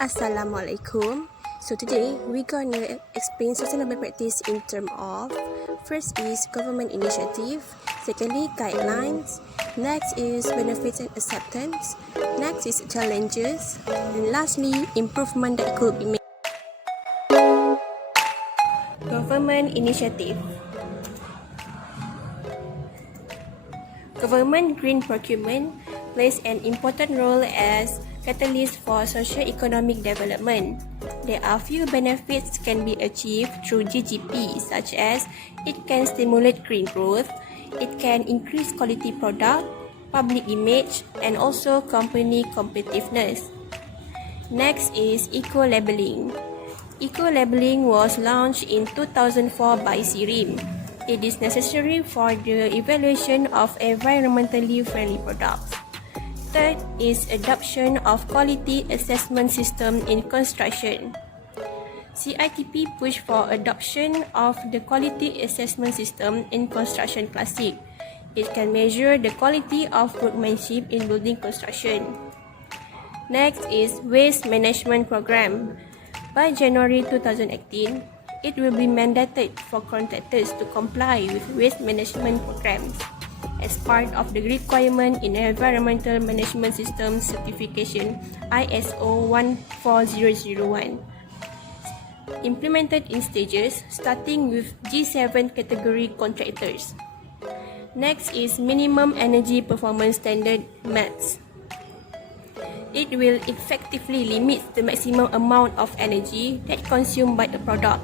Assalamualaikum. So today we're gonna explain sustainable practice in terms of first is government initiative, secondly guidelines, next is benefits and acceptance, next is challenges, and lastly improvement that could be made. Government initiative. Government green procurement plays an important role as catalyst for socio-economic development. There are few benefits can be achieved through GGP, such as it can stimulate green growth, it can increase quality product, public image, and also company competitiveness. Next is eco-labeling. Eco-labeling was launched in 2004 by SIRIM. It is necessary for the evaluation of environmentally friendly products. Third is adoption of quality assessment system in construction. CITP push for adoption of the quality assessment system in construction classic. It can measure the quality of workmanship in building construction. Next is waste management program. By January 2018, it will be mandated for contractors to comply with waste management programs as part of the requirement in Environmental Management System Certification ISO 14001. Implemented in stages starting with G7 category contractors. Next is Minimum Energy Performance Standard MAPS. It will effectively limit the maximum amount of energy that consumed by the product.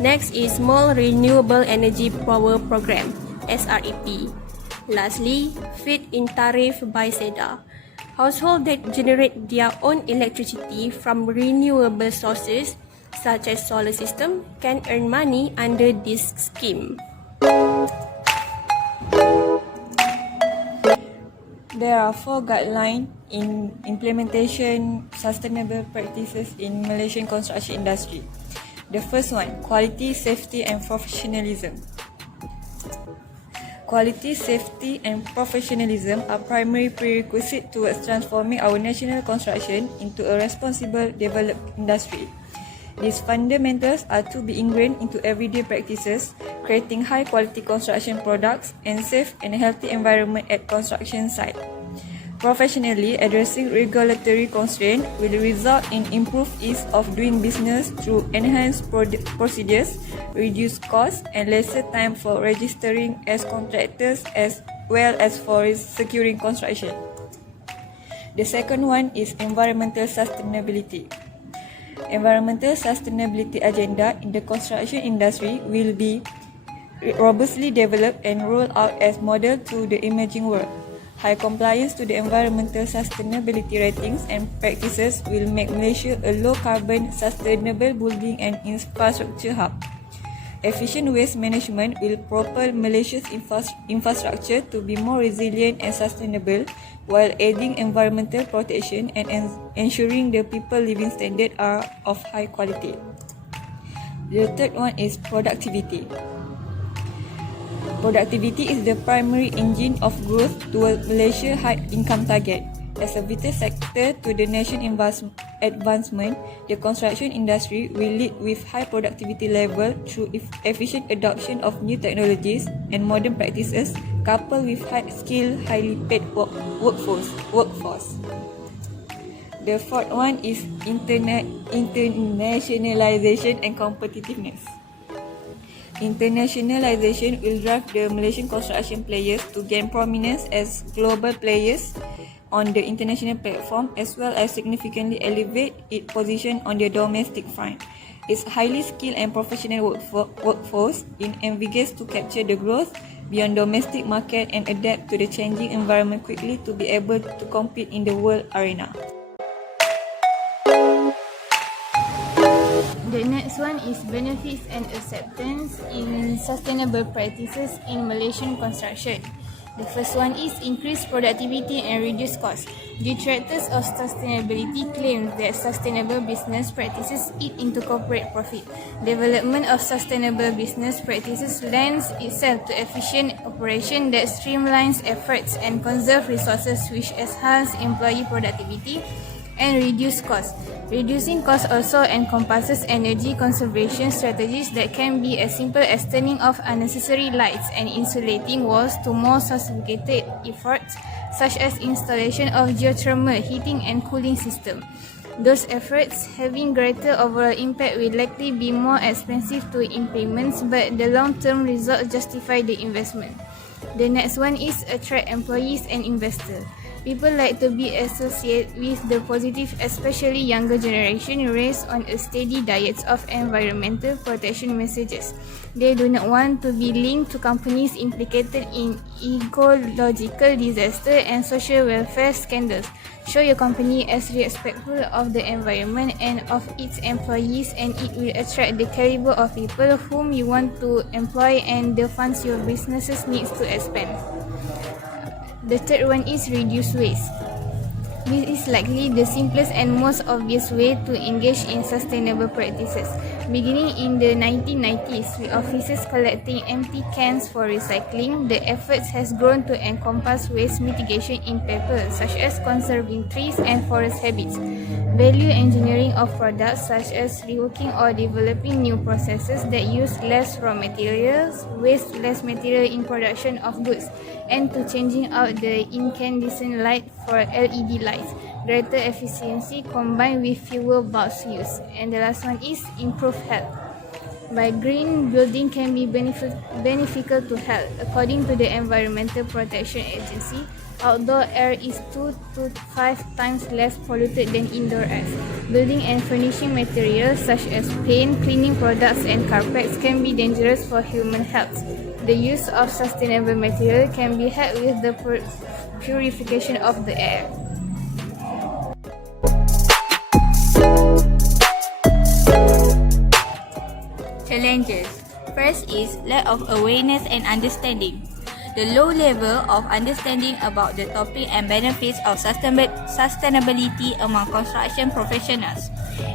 Next is Small Renewable Energy Power Program SREP. Lastly, feed-in tariff by SEDA. Households that generate their own electricity from renewable sources, such as solar system, can earn money under this scheme. There are 4 guidelines in implementation sustainable practices in Malaysian construction industry. The first one, quality, safety and professionalism. Quality, safety and professionalism are primary prerequisites towards transforming our national construction into a responsible developed industry. These fundamentals are to be ingrained into everyday practices, creating high quality construction products and safe and healthy environment at construction site. Professionally, addressing regulatory constraints will result in improved ease of doing business through enhanced procedures, reduced costs, and lesser time for registering as contractors as well as for securing construction. The second one is environmental sustainability. Environmental sustainability agenda in the construction industry will be robustly developed and rolled out as model to the emerging world. High compliance to the environmental sustainability ratings and practices will make Malaysia a low-carbon, sustainable building and infrastructure hub. Efficient waste management will propel Malaysia's infrastructure to be more resilient and sustainable, while aiding environmental protection and ensuring the people living standards are of high quality. The third one is productivity. Productivity is the primary engine of growth towards Malaysia's high income target. As a vital sector to the nation's advancement, the construction industry will lead with high productivity level through efficient adoption of new technologies and modern practices, coupled with high-skilled, highly paid workforce. The fourth one is internationalization and competitiveness. Internationalization will drive the Malaysian construction players to gain prominence as global players on the international platform, as well as significantly elevate its position on the domestic front. Its highly skilled and professional workforce envisages to capture the growth beyond domestic market and adapt to the changing environment quickly to be able to compete in the world arena. The next one is benefits and acceptance in sustainable practices in Malaysian construction. The first one is increased productivity and reduced costs. Detractors of sustainability claim that sustainable business practices eat into corporate profit. Development of sustainable business practices lends itself to efficient operation that streamlines efforts and conserve resources, which enhance employee productivity and reduce costs. Reducing costs also encompasses energy conservation strategies that can be as simple as turning off unnecessary lights and insulating walls to more sophisticated efforts such as installation of geothermal heating and cooling system. Those efforts having greater overall impact will likely be more expensive to implement, but the long-term results justify the investment. The next one is attract employees and investors. People like to be associated with the positive, especially younger generation, raised on a steady diet of environmental protection messages. They do not want to be linked to companies implicated in ecological disaster and social welfare scandals. Show your company as respectful of the environment and of its employees, and it will attract the caliber of people whom you want to employ and the funds your businesses needs to expand. The third one is reduce waste. This is likely the simplest and most obvious way to engage in sustainable practices. Beginning in the 1990s, with offices collecting empty cans for recycling, the efforts has grown to encompass waste mitigation in paper, such as conserving trees and forest habits, value engineering of products such as reworking or developing new processes that use less raw materials, waste less material in production of goods, and to changing out the incandescent light for LED lights. Greater efficiency combined with fewer bulbs use. And the last one is improve health. By green building can be beneficial to health. According to the Environmental Protection Agency, outdoor air is 2 to 5 times less polluted than indoor air. Building and furnishing materials such as paint, cleaning products, and carpets can be dangerous for human health. The use of sustainable material can be helped with the purification of the air. Challenges. First is lack of awareness and understanding. The low level of understanding about the topic and benefits of sustainability among construction professionals.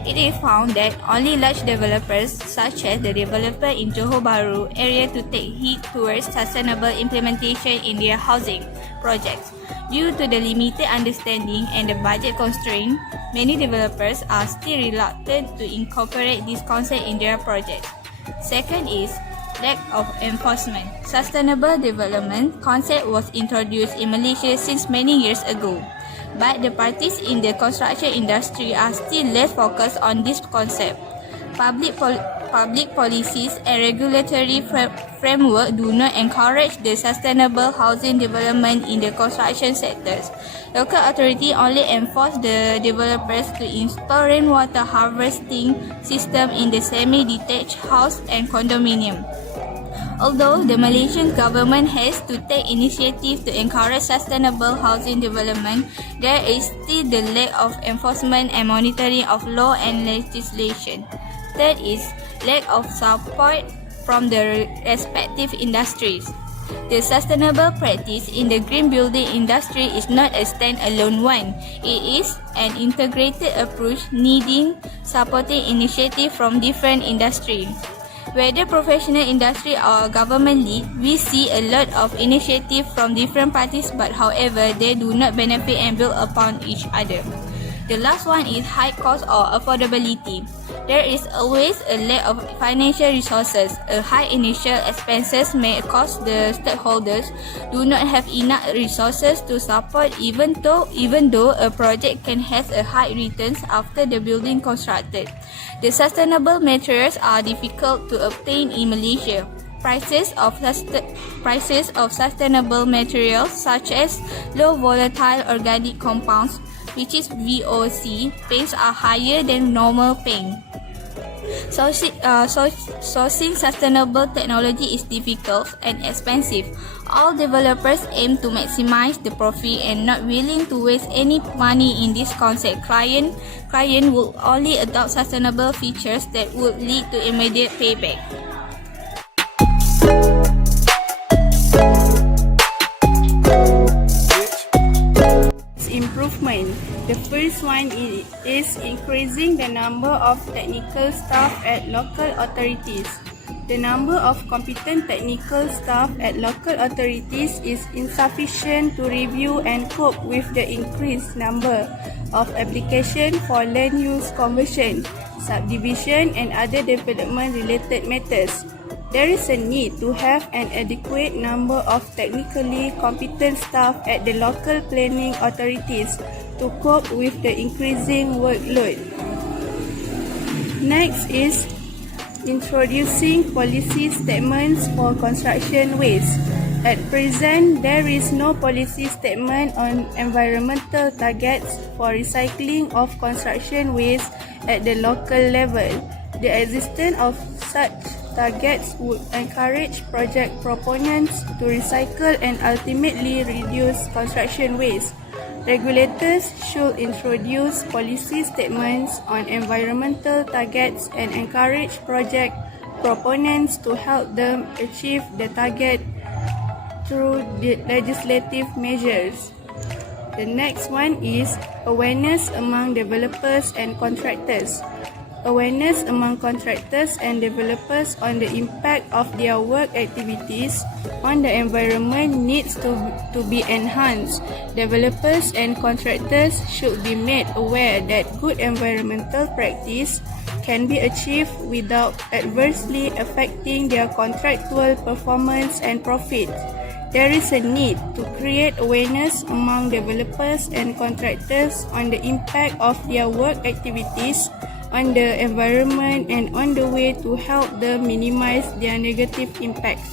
It is found that only large developers, such as the developer in Johor Bahru area, to take heed towards sustainable implementation in their housing projects. Due to the limited understanding and the budget constraint, many developers are still reluctant to incorporate this concept in their projects. Second is lack of enforcement. Sustainable development concept was introduced in Malaysia since many years ago, but the parties in the construction industry are still less focused on this concept. Public policies and regulatory framework do not encourage the sustainable housing development in the construction sectors. Local authority only enforce the developers to install rainwater harvesting system in the semi-detached house and condominium. Although the Malaysian government has to take initiative to encourage sustainable housing development, there is still the lack of enforcement and monitoring of law and legislation. Third is lack of support from the respective industries. The sustainable practice in the green building industry is not a stand-alone one. It is an integrated approach needing supporting initiative from different industries. Whether professional industry or government lead, we see a lot of initiative from different parties, but however, they do not benefit and build upon each other. The last one is high cost or affordability. There is always a lack of financial resources. A high initial expenses may cause the stakeholders do not have enough resources to support even though a project can have a high returns after the building constructed. The sustainable materials are difficult to obtain in Malaysia. Prices of sustainable materials such as low volatile organic compounds, which is VOC, paints are higher than normal paint. Sourcing sustainable technology is difficult and expensive. All developers aim to maximize the profit and not willing to waste any money in this concept. Client will only adopt sustainable features that would lead to immediate payback. Improvement. The first one is increasing the number of technical staff at local authorities. The number of competent technical staff at local authorities is insufficient to review and cope with the increased number of applications for land use conversion, subdivision and other development-related matters. There is a need to have an adequate number of technically competent staff at the local planning authorities to cope with the increasing workload. Next is introducing policy statements for construction waste. At present, there is no policy statement on environmental targets for recycling of construction waste at the local level. The existence of such targets would encourage project proponents to recycle and ultimately reduce construction waste. Regulators should introduce policy statements on environmental targets and encourage project proponents to help them achieve the target through the legislative measures. The next one is awareness among developers and contractors. Awareness among contractors and developers on the impact of their work activities on the environment needs to be enhanced. Developers and contractors should be made aware that good environmental practice can be achieved without adversely affecting their contractual performance and profit. There is a need to create awareness among developers and contractors on the impact of their work activities on the environment and on the way to help them minimize their negative impacts.